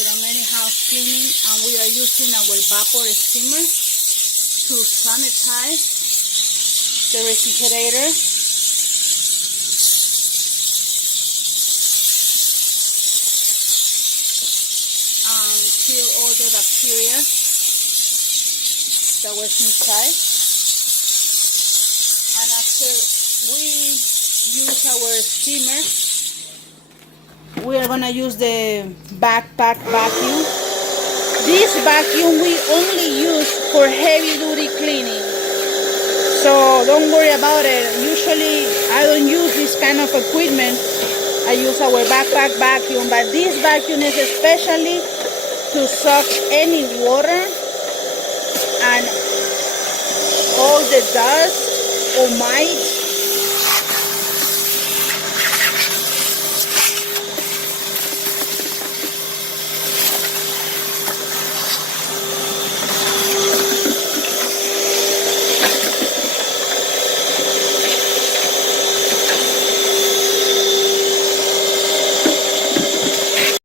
from any house cleaning, and we are using our vapor steamer to sanitize the refrigerator. And kill all the bacteria that was inside. And after we use our steamer, we are gonna use the backpack vacuum. This vacuum we only use for heavy duty cleaning, so don't worry about it. Usually I don't use this kind of equipment. I use our backpack vacuum, but this vacuum is especially to suck any water and all the dust or mites